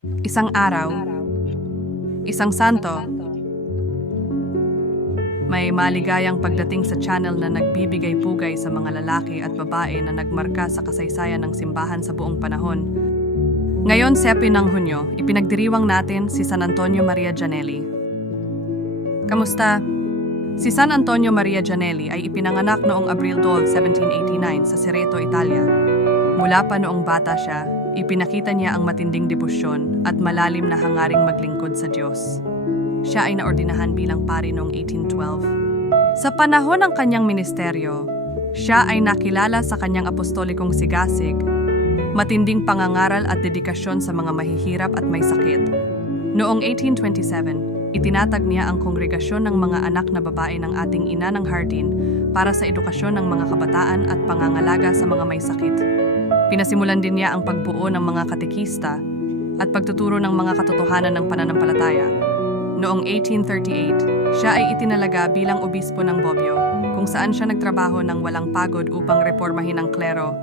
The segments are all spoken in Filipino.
Isang araw, isang santo, may maligayang pagdating sa channel na nagbibigay pugay sa mga lalaki at babae na nagmarka sa kasaysayan ng simbahan sa buong panahon. Ngayon, Sepi ng Hunyo, ipinagdiriwang natin si San Antonio Maria Gianelli. Kamusta? Si San Antonio Maria Gianelli ay ipinanganak noong Abril 12, 1789 sa Cerreto, Italia. Mula pa noong bata siya, ipinakita niya ang matinding debosyon at malalim na hangaring maglingkod sa Diyos. Siya ay naordinahan bilang pari noong 1812. Sa panahon ng kanyang ministeryo, siya ay nakilala sa kanyang apostolikong sigasig, matinding pangangaral at dedikasyon sa mga mahihirap at may sakit. Noong 1827, itinatag niya ang kongregasyon ng mga anak na babae ng ating ina ng Hardin para sa edukasyon ng mga kabataan at pangangalaga sa mga may sakit. Pinasimulan din niya ang pagbuo ng mga katekista at pagtuturo ng mga katotohanan ng pananampalataya. Noong 1838, siya ay itinalaga bilang obispo ng Bobbio, kung saan siya nagtrabaho ng walang pagod upang reformahin ang klero,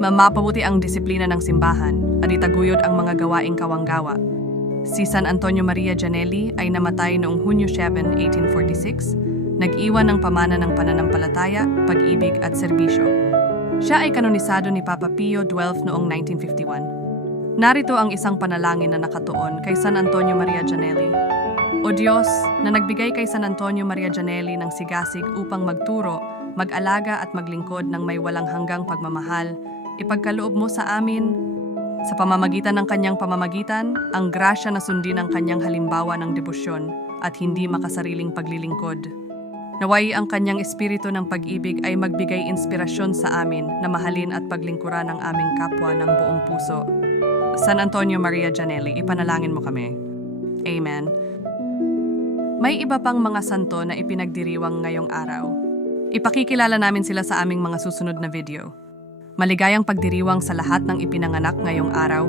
mamapabuti ang disiplina ng simbahan at itaguyod ang mga gawaing kawanggawa. Si San Antonio Maria Gianelli ay namatay noong Hunyo 7, 1846, nag-iwan ng pamana ng pananampalataya, pag-ibig at serbisyo. Siya ay kanonisado ni Papa Pio XII noong 1951. Narito ang isang panalangin na nakatuon kay San Antonio Maria Gianelli. O Diyos, na nagbigay kay San Antonio Maria Gianelli ng sigasig upang magturo, mag-alaga at maglingkod ng may walang hanggang pagmamahal, ipagkaloob mo sa amin, sa pamamagitan ng kanyang pamamagitan, ang grasya na sundin ang kanyang halimbawa ng debosyon at hindi makasariling paglilingkod. Naway ang kanyang espiritu ng pag-ibig ay magbigay inspirasyon sa amin na mahalin at paglingkuran ang aming kapwa ng buong puso. San Antonio Maria Gianelli, ipanalangin mo kami. Amen. May iba pang mga santo na ipinagdiriwang ngayong araw. Ipakikilala namin sila sa aming mga susunod na video. Maligayang pagdiriwang sa lahat ng ipinanganak ngayong araw